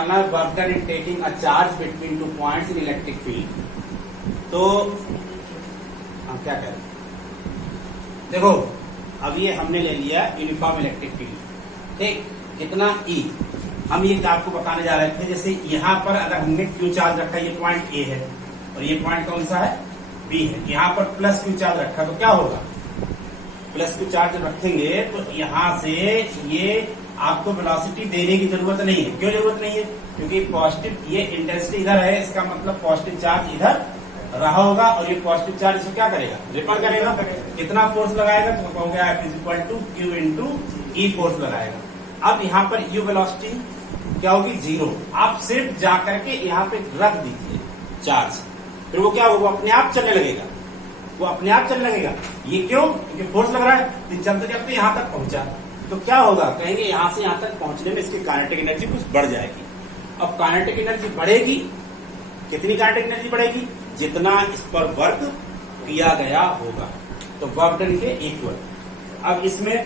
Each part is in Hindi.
निकालना है work done in taking a charge between 2 points in electric field. तो हम क्या करें, देखो अब ये हमने ले लिया यूनिफॉर्म इलेक्ट्रिक फील्ड, ठीक, कितना ई। हम ये आपको बताने जा रहे थे, जैसे यहाँ पर अगर हमने क्यू चार्ज रखा, ये पॉइंट ए है और ये पॉइंट कौन सा है, बी है, यहाँ पर प्लस क्यू चार्ज रखा तो क्या होगा, प्लस क्यू चार्ज रखेंगे तो यहाँ से ये आपको वेलोसिटी देने की जरूरत नहीं है। क्यों जरूरत नहीं है, क्योंकि पॉजिटिव, ये इंटेंसिटी इधर है, इसका मतलब पॉजिटिव चार्ज इधर रहा होगा और ये पॉजिटिव चार्ज इसको क्या करेगा, रिपल करेगा। कितना फोर्स लगाएगा, तो कहोगे F equal to Q into E force लगाएगा। अब यहाँ पर यू वेलोसिटी क्या होगी, 0। आप सिर्फ जा करके यहाँ पे रख दीजिए चार्ज, फिर वो क्या होगा, अपने आप चलने लगेगा, वो अपने आप चलने लगेगा। ये क्यों, क्योंकि फोर्स लग रहा है, तो चलते चलते यहाँ तक पहुंचा, तो क्या होगा, कहेंगे यहाँ से यहाँ तक पहुंचने में इसकी काइनेटिक एनर्जी कुछ बढ़ जाएगी। अब काइनेटिक एनर्जी बढ़ेगी, कितनी काइनेटिक एनर्जी बढ़ेगी, जितना इस पर वर्क किया गया होगा, तो वर्क डन के इक्वल। अब इसमें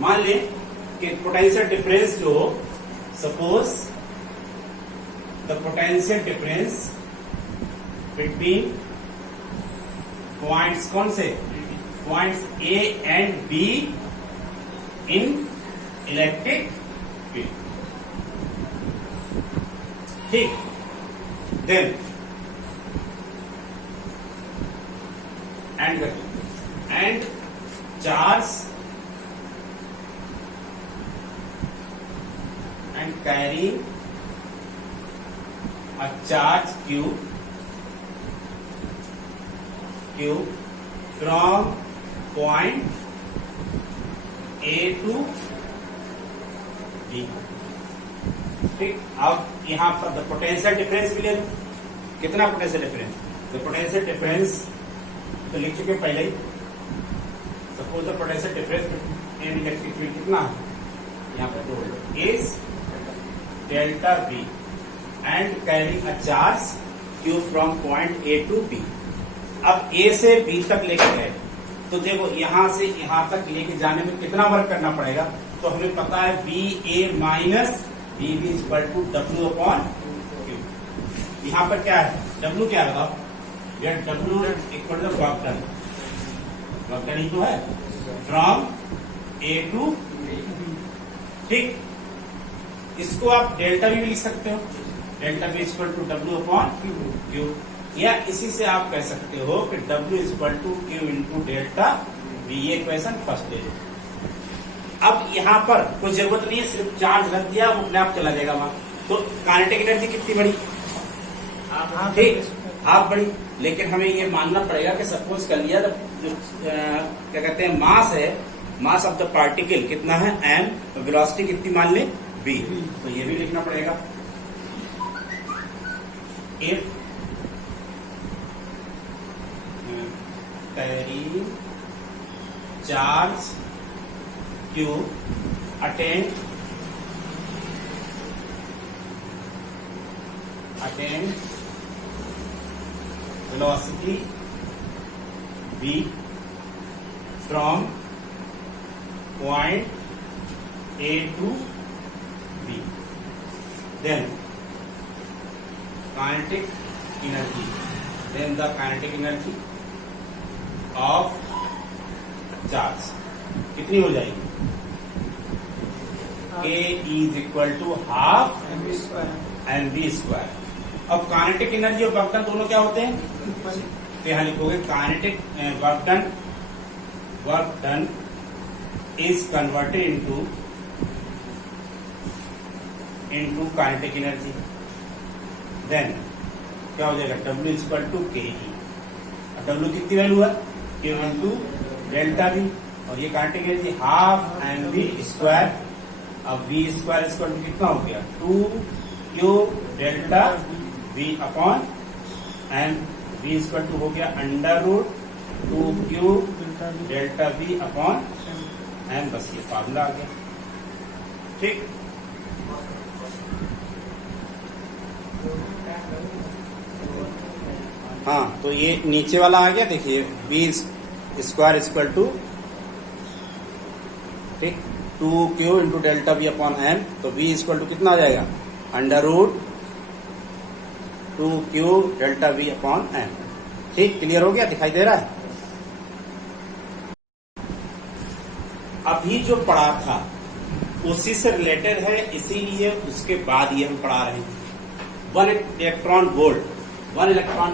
मान लें कि पोटेंशियल डिफरेंस जो, suppose the potential difference between points, कौन से points A and B in electric field, ठीक, then and charge and carry a charge Q from point A to B, ठीक। अब यहां पर द पोटेंशियल डिफरेंस भी ले लो, कितना potential difference, the potential difference तो लिख चुके पहले ही। Suppose the potential difference in electric field कितना है, यहाँ पर दो is delta B and carrying a charge Q from point A to B. अब ए से बी तक लेके गए, तो देखो यहां से यहां तक लेके जाने में कितना वर्क करना पड़ेगा, तो हमें पता है B A minus B B equal to W upon Q. यहां पर क्या है, डब्ल्यू क्या है, W equal to work done, work done ही तो है, फ्रॉम ए टू, ठीक। इसको आप डेल्टा भी लिख सकते हो, delta B equal to W upon Q, या इसी से आप कह सकते हो कि W equal to Q into delta B. ये क्वेश्चन फर्स्ट ले लो। अब यहाँ पर कोई जरूरत नहीं है, सिर्फ चार्ज रख दिया, वो अपने आप चला जाएगा वहां। तो काइनेटिक एनर्जी कितनी बड़ी, ठीक, हाफ बड़ी। लेकिन हमें ये मानना पड़ेगा कि सपोज कर लिया जो क्या कहते हैं मास है, मास ऑफ द पार्टिकल कितना है m, वेलोसिटी कितनी मान ले v, तो ये भी लिखना पड़ेगा। If carry charge Q attend velocity v from point A to B, then kinetic energy of charge कितनी हो जाएगी, K is equal to half mv square. अब काइनेटिक एनर्जी और वर्क डन दोनों क्या होते हैं, तो यहां लिखोगे kinetic work done is converted into kinetic energy, then क्या हो जाएगा W equal to K E. W कितनी वैल्यू है, Q इंटू डेल्टा V, और ये kinetic energy half M V square. अब V स्क्वायर इक्वल टू कितना हो गया 2Q delta V upon M, V equal to हो गया under root 2Q delta V upon M. बस ये फार्मूला आ गया, ठीक। हाँ, तो ये नीचे वाला आ गया, देखिए V स्क्वायर इक्वल टू, ठीक, 2Q into delta V upon M. तो V इक्वल टू कितना आ जाएगा √2q delta v upon m। ठीक, क्लियर हो गया, दिखाई दे रहा है। अभी जो पढ़ा था उसी से रिलेटेड है, इसीलिए उसके बाद ये हम पढ़ा रहे हैं। 1 इलेक्ट्रॉन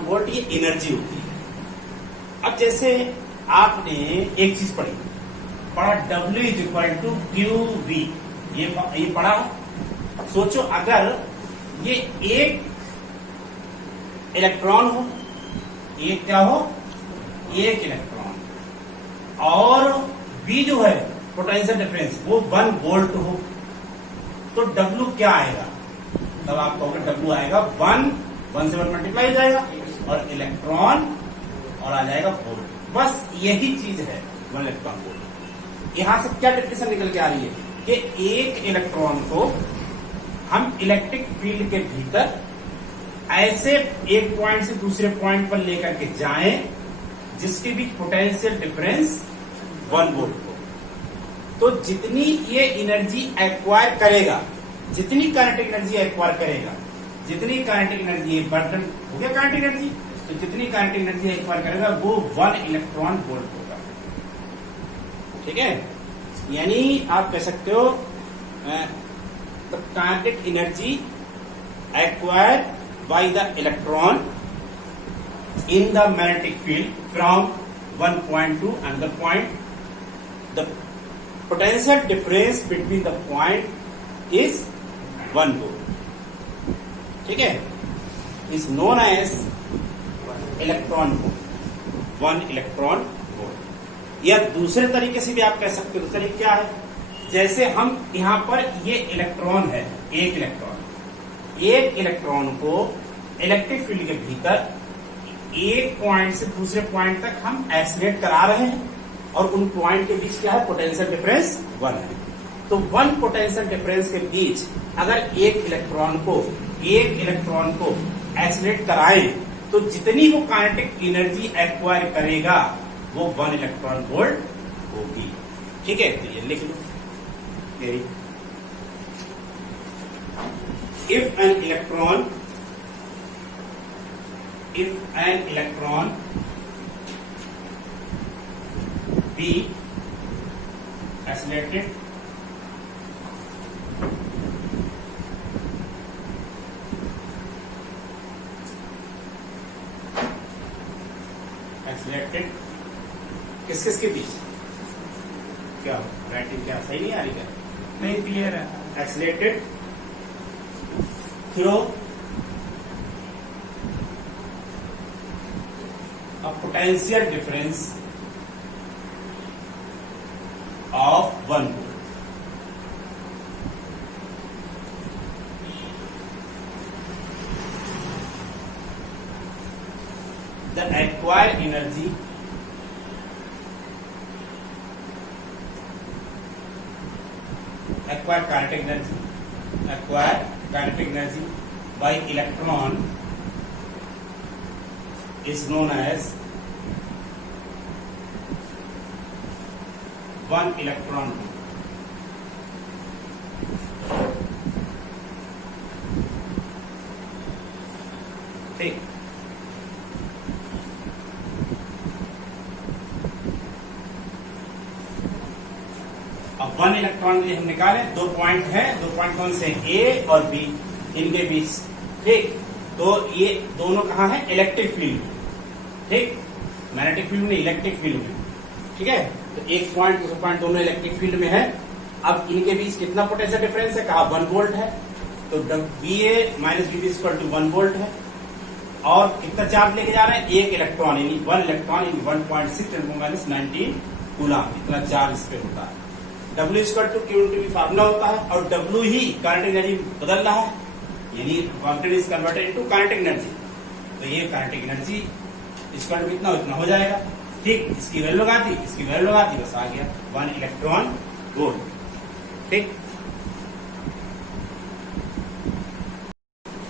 वोल्ट ये एनर्जी होती है। अब जैसे आपने एक चीज पढ़ा W = QV, ये पढ़ा। सोचो अगर ये एक इलेक्ट्रॉन हो, एक क्या हो, एक इलेक्ट्रॉन, और V जो है पोटेंशियल डिफरेंस वो 1 वोल्ट हो, तो W क्या आएगा? तब आप कहोगे W आएगा 1 से 1 मल्टीप्लाई हो जाएगा और इलेक्ट्रॉन और आ जाएगा वोल्ट। बस यही चीज है 1 इलेक्ट्रॉन वोल्ट। यहां से क्या डेफिनेशन निकल के आ रही है कि एक इलेक्ट्रॉन को हम इलेक्ट्रिक फील्ड के भीतर ऐसे एक पॉइंट से दूसरे पॉइंट पर लेकर के जाएं जिसके बीच पोटेंशियल डिफरेंस 1 वोल्ट हो। तो जितनी ये एनर्जी एक्वायर करेगा, जितनी काइनेटिक एनर्जी एक्वायर करेगा, जितनी काइनेटिक एनर्जी बर्टन हो गया काइनेटिक एनर्जी, तो जितनी काइनेटिक एनर्जी एक्वायर करेगा वो 1 इलेक्ट्रॉन वोल्ट होगा। ठीक है, यानी आप कह सकते हो the kinetic energy acquire by the electron in the magnetic field from one point to another point, the potential difference between the point is 1 volt. ठीक है, is known as electron volt, 1 electron volt। या दूसरे तरीके से भी आप कह सकते हो, तरीका क्या है? जैसे हम यहां पर ये इलेक्ट्रॉन है, एक इलेक्ट्रॉन को इलेक्ट्रिक फील्ड के भीतर एक पॉइंट से दूसरे पॉइंट तक हम एक्सीलरेट करा रहे हैं और उन पॉइंट के बीच क्या है? पोटेंशियल डिफरेंस 1 है। तो 1 पोटेंशियल डिफरेंस के बीच अगर एक इलेक्ट्रॉन को एक्सीलरेट कराएं तो जितनी वो काइनेटिक एनर्जी एक्वायर करेगा वो 1 इलेक्ट्रॉन वोल्ट होगी। ठीक है, तो ये लिख लो। If an electron be accelerated किस के बीच? क्या राइटिंग क्या सही नहीं आ रही? क्या नहीं क्लियर है? Accelerated through a potential difference of 1 volt. The acquired energy kinetic energy by electron is known as 1 electron volt। ठीक, अब 1 इलेक्ट्रॉन हम निकाले, 2 पॉइंट है, 2 पॉइंट कौन से? ए और बी, इनके बीच। ठीक, तो ये दोनों कहाँ है? Electric field. ठीक, मैग्नेटिक फील्ड में, इलेक्ट्रिक फील्ड में। ठीक है, तो एक पॉइंट दूसरा पॉइंट दोनों इलेक्ट्रिक फील्ड में है। अब इनके बीच कितना पोटेंशियल डिफरेंस है? कहा 1 वोल्ट है, तो VA माइनस VB = 1 वोल्ट है। और कितना चार्ज लेके जा रहे हैं? एक इलेक्ट्रॉन, यानी 1 इलेक्ट्रॉन इन 1.6 × 19 कूलम, इतना चार्ज इस पे होता है। W = Q × V फार्मूला होता है, और W ही काइनेटिक एनर्जी बदल रहा है, यानी voltage is converted into kinetic energy. तो ये काइनेटिक एनर्जी इसका कितना उतना हो जाएगा। ठीक, इसकी वैल्यू लगा दी, इसकी वैल्यू लगा दी, बस आ गया 1 इलेक्ट्रॉन वोल्ट। ठीक,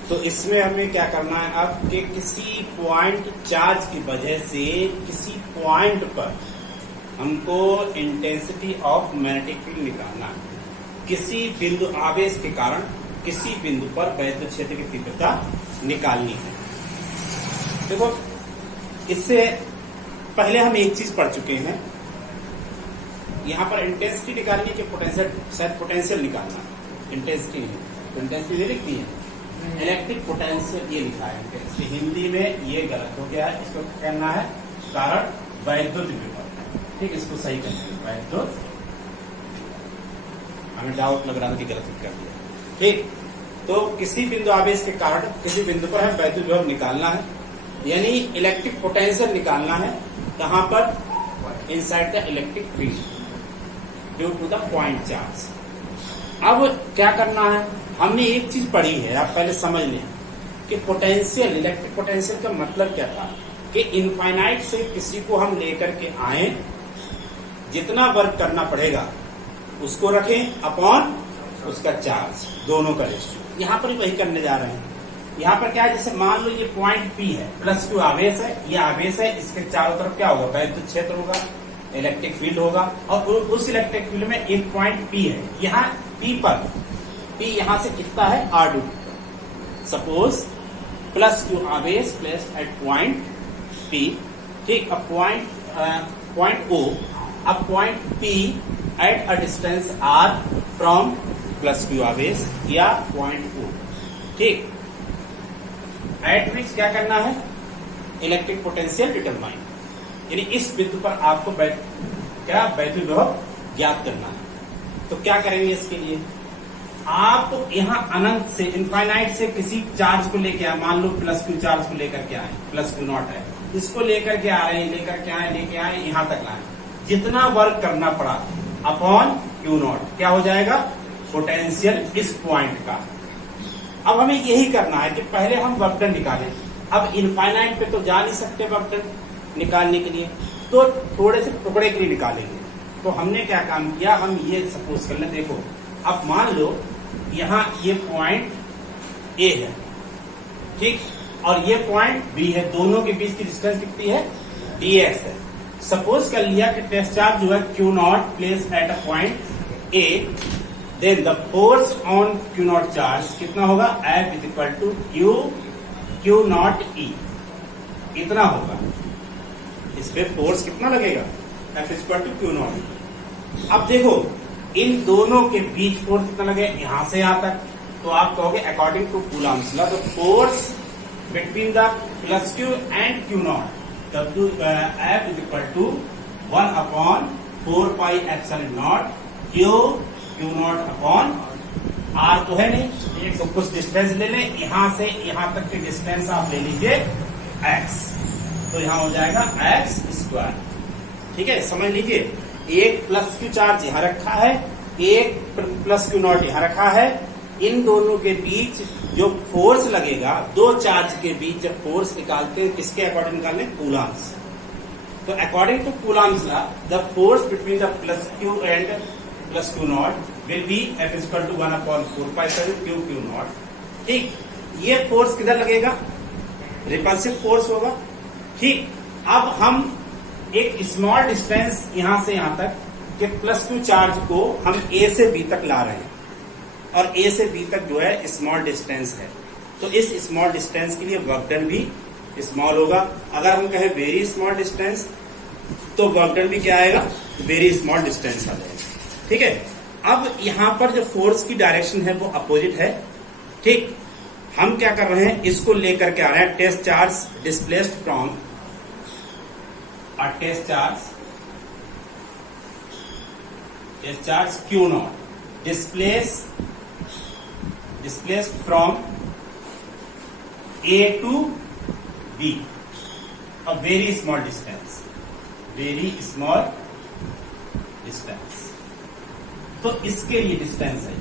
तो इसमें हमें क्या करना है अब कि किसी पॉइंट चार्ज की वजह से किसी पॉइंट पर हमको इंटेंसिटी ऑफ मैग्नेटिक फील्ड निकालना है। किसी बिंदु आवेश के कारण किसी बिंदु पर वैद्युत क्षेत्र की तीव्रता निकालनी है। देखो, इससे पहले हम एक चीज पढ़ चुके हैं, यहां पर इंटेंसिटी निकालनी है कि पोटेंशियल, शायद पोटेंशियल निकालना, इंटेंसिटी नहीं, इंटेंसिटी लिखती है, इलेक्ट्रिक पोटेंशियल ये लिखा है इंटेंसिटी, हिंदी में ये गलत हो गया है, इसको कहना है कारण वैद्युत विभव। ठीक, इसको सही करना है वैद्युत, हमें डाउट लग रहा था कि गलत कर दिया। ठीक, तो किसी बिंदु आवेश के कारण किसी बिंदु पर हमें वैद्युत विभव निकालना है, यानी इलेक्ट्रिक पोटेंशियल निकालना है। कहां पर? Inside the electric field due to the point charge. अब क्या करना है, हमने एक चीज पढ़ी है, आप पहले समझ लें कि पोटेंशियल, इलेक्ट्रिक पोटेंशियल का मतलब क्या था कि इनफाइनाइट से किसी को हम लेकर के आए, जितना वर्क करना पड़ेगा उसको रखें अपॉन उसका चार्ज, दोनों का रेशियो। यहां पर वही करने जा रहे हैं। यहां पर क्या है, जैसे मान लो ये पॉइंट P है, +Q आवेश है, ये आवेश है, इसके चारों तरफ क्या होगा, वैद्युत क्षेत्र होगा, इलेक्ट्रिक फील्ड होगा, और उस इलेक्ट्रिक फील्ड में एक पॉइंट P है। यहाँ P पर, P यहां से कितना है, r2। सपोज +Q आवेश प्लेस एट पॉइंट P। ठीक, अब पॉइंट O, अब point P at a distance r from +Q आवेश या पॉइंट O। ठीक, एट विच क्या करना है, इलेक्ट्रिक पोटेंशियल डिटरमाइन, यानी इस बिंदु पर आपको क्या वैद्युत विभव ज्ञात करना है। तो क्या करेंगे इसके लिए, आप यहां अनंत से, इनफाइनाइट से किसी चार्ज को लेके आए, मान लो +Q चार्ज को लेकर के आए, +Q0 है, इसको लेकर के आ रहे हैं, लेके आए यहां तक लाए, जितना वर्क करना पड़ा अपॉन Q0 क्या हो जाएगा, पोटेंशियल इस पॉइंट का। अब हमें यही करना है कि पहले हम वर्क डन निकालें। अब इनफाइनाइट पे तो जा नहीं सकते वर्क डन निकालने के लिए, तो थोड़े से टुकड़े के लिए निकालेंगे। तो हमने क्या काम किया, हम ये सपोज कर ले, देखो अब मान लो यहाँ ये पॉइंट A है, ठीक, और ये पॉइंट B है, दोनों के बीच की डिस्टेंस कितनी है, dx है। सपोज कर लिया कि टेस्ट चार्ज जो है Q0 place at a point A, then the force on Q0 charge कितना होगा, F is equal to Q0 E, इतना होगा। इस पे फोर्स कितना लगेगा, F is equal to Q0 E। अब देखो इन दोनों के बीच फोर्स कितना लगेगा, यहां से यहां तक, तो आप कहोगे according to Coulomb's law, the force between the +Q and Q0 F is equal to 1 upon 4 pi epsilon naught Q0 upon R तो है नहीं, तो कुछ डिस्टेंस ले लें, यहां से यहां तक के डिस्टेंस आप ले लीजिए x, तो यहां हो जाएगा x²। ठीक है, समझ लीजिए, एक +Q चार्ज यहां रखा है, एक +Q0 यहां रखा है, इन दोनों के बीच जो फोर्स लगेगा, दो चार्ज के बीच जब फोर्स निकालते हैं, किसके अकॉर्डिंग निकालने, कूलम्स। तो according to Coulomb's law, the force between the +Q and +Q0 will be F is equal to 1 upon 4 pi Q0। ठीक, ये फोर्स किधर लगेगा, रिपल्सिव फोर्स होगा। ठीक, अब हम एक स्मॉल डिस्टेंस यहां से यहां तक के +Q चार्ज को हम A से B तक ला रहे हैं, और A से B तक जो है स्मॉल डिस्टेंस है, तो इस स्मॉल डिस्टेंस के लिए वर्क डन भी स्मॉल होगा। अगर हम कहें वेरी स्मॉल डिस्टेंस, तो वर्क डन भी क्या आएगा, वेरी स्मॉल डिस्टेंस आ जाएगा। ठीक है, अब यहां पर जो फोर्स की डायरेक्शन है वो अपोजिट है। ठीक, हम क्या कर रहे हैं, इसको लेकर के आ रहे हैं, test charge displaced from test charge Q0 displaced from A to B, a very small distance, तो इसके लिए डिस्टेंस है,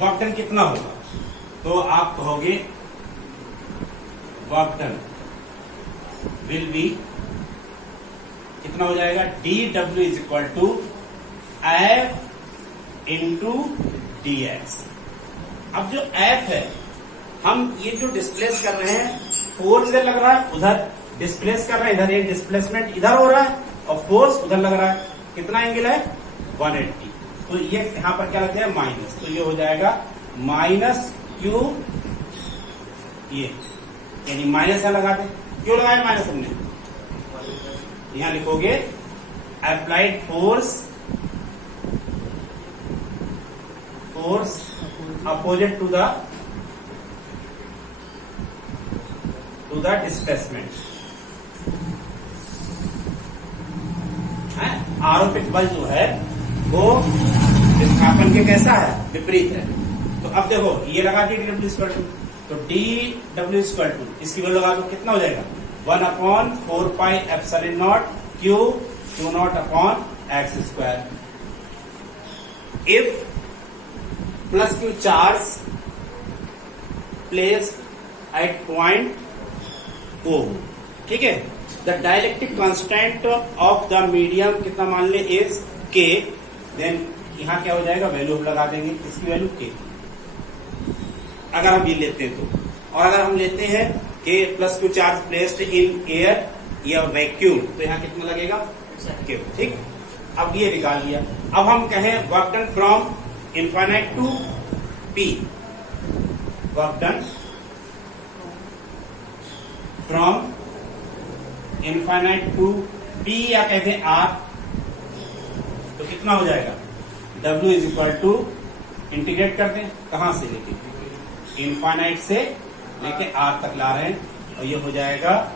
वर्क डन कितना होगा, तो आप कहोगे वर्क डन विल बी कितना हो जाएगा, dW is equal to F into dx। अब जो F है, हम ये जो डिस्प्लेस कर रहे हैं, फोर्स इधर लग रहा है, उधर डिस्प्लेस कर रहे हैं, इधर एक डिस्प्लेसमेंट इधर हो रहा है और फोर्स उधर लग रहा है, कितना एंगल है, 180। तो ये यहाँ पर क्या लग जाएगा माइनस, तो ये हो जाएगा माइनस क्यू, ये यानी माइनस यहाँ लगा दे, क्यों लगाया माइनस हमने, यहां लिखोगे applied force opposite to the displacement. आरोपित बल जो है वो विस्थापन के कैसा है, विपरीत है। तो अब देखो ये लगा दी डब्ल्यू स्क्वायर टू, तो डी डब्ल्यू स्क्वायर टू इसकी वैल्यू लगा दो, कितना हो जाएगा 1/4πε0 Q naught upon X square. If plus Q charge place at point O, ठीक है, the dielectric constant of the medium कितना मान ले इज के, देन यहां क्या हो जाएगा वैल्यू लगा देंगे, इसकी वैल्यू के, अगर हम ये लेते हैं तो। और अगर हम लेते हैं के plus Q charge placed in air या वैक्यूम, तो यहाँ कितना लगेगा के, ठीक। अब ये निकाल लिया। अब हम कहें work done from infinite to P, work done from infinite to P या कहते हैं आर, तो कितना हो जाएगा W is equal to, integrate करते हैं कहां से लेके, इनफाइनाइट से लेके आर तक ला रहे हैं, और ये हो जाएगा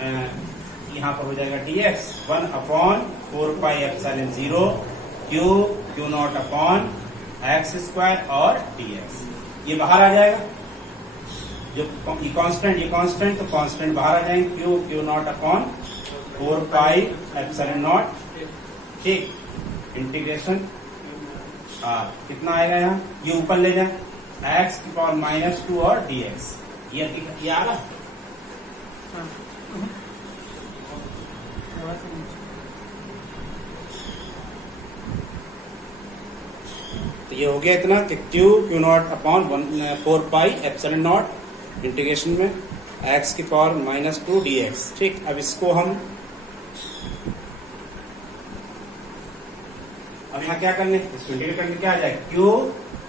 यहां पर हो जाएगा dx 1/4πε0 Q naught upon X square और dx, ये बाहर आ जाएगा, जो ये कांस्टेंट तो कांस्टेंट बाहर आ जाएंगे, क्यू नॉट अपॉन 4πε0, ठीक, इंटीग्रेशन कितना आएगा यहाँ, ये ऊपर ले जाए x की पावर -2 और dx, ये आ रहा। तो ये हो गया इतना कि क्यू नॉट अपॉन 4πε0 इंटीग्रेशन में x की पावर -2 dx, ठीक। अब इसको हम अब यहाँ क्या करने, इसको इंटीग्रेट करके क्या आ जाएगा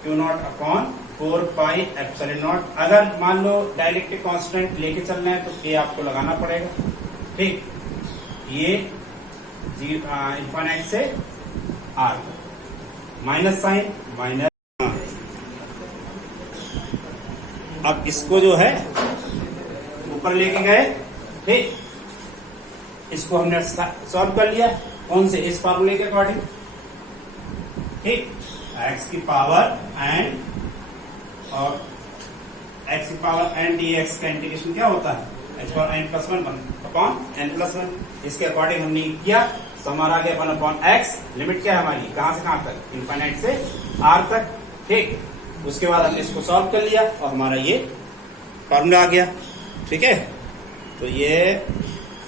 क्यू नॉट अपॉन 4πε0। अगर मान लो डाइलेक्ट्रिक कांस्टेंट लेके चलना है तो के आपको लगाना पड़ेगा, ठीक। ये इनफाइनाइट से आर, माइनस साइन माइनस, अब इसको जो है ऊपर लेके गए, ठीक, इसको हमने सॉल्व कर लिया, कौन से, इस फॉर्मूले के अकॉर्डिंग, ठीक, x की पावर एंड और x की पावर एन dx का इंटीग्रेशन क्या होता है, h power n+1 upon n+1, इसके अकॉर्डिंग हमने किया, हमारा आ गया 1/x, लिमिट क्या है हमारी, कहां से कहां तक, इनफाइनाइट से r तक, ठीक। उसके बाद हमने इसको सॉल्व कर लिया और हमारा ये फॉर्मूला आ गया, ठीक है। तो ये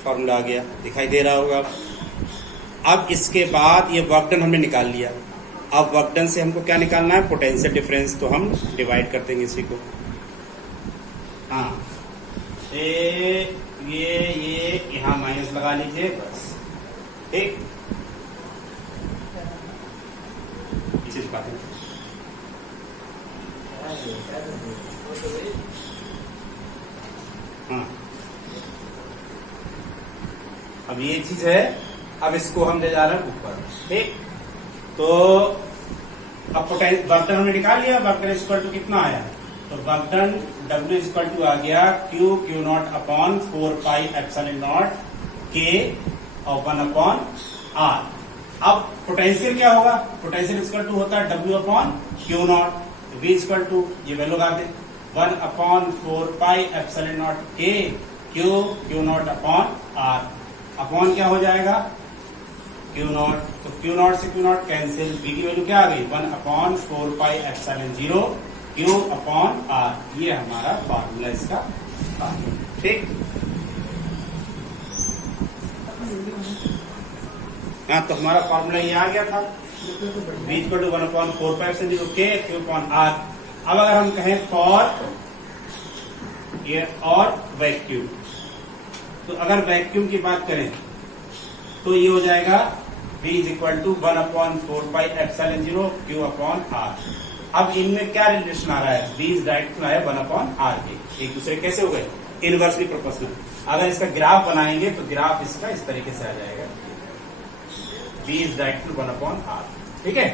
फॉर्मूला आ गया, दिखाई दे रहा होगा। अब इसके बाद ये वर्क डन हमने निकाल लिया, अब वर्क डन से हमको क्या निकालना है, पोटेंशियल डिफरेंस, तो हम डिवाइड कर देंगे इसी को, हाँ, ये यहाँ माइनस लगा लीजिए बस, ठीक, इसी बात है। हाँ, अब ये चीज है, अब इसको हम ले जा रहे हैं ऊपर, ठीक। तो अब वर्क डन हमने निकाल लिया, वर्क डन इक्वल टू कितना आया, तो work done W equal to आ गया क्यू नॉट अपॉन 4πε0 के और 1/r। अब पोटेंशियल क्या होगा, पोटेंशियल इक्वल टू होता है W upon Q naught, V equal to ये वैल्यू लगा दे 1/4πε0 के Q naught upon r, upon क्या हो जाएगा क्यू नॉट, तो क्यू नॉट से क्यू नॉट कैंसिल, V की वैल्यू क्या आ गई 1/4πε0 क्यू अपॉन r, ये हमारा फॉर्मूला इसका, ठीक। हाँ, तो हमारा फॉर्मूला ये आ गया था, V इक्वल टू 1/4πε0 के क्यू अपॉन r। अब अगर हम कहें फॉर एयर और वैक्यूम, तो अगर वैक्यूम की बात करें तो ये हो जाएगा V is equal to 1/4πε0 Q upon R। अब इनमें क्या रिलेशन आ रहा है, B इज डायरेक्ट आया 1/R के, एक दूसरे कैसे हो गए, इनवर्सली प्रोपोर्शनल। अगर इसका ग्राफ बनाएंगे तो ग्राफ इसका इस तरीके से आ जाएगा, B इज डायरेक्ट 1/R। ठीक है।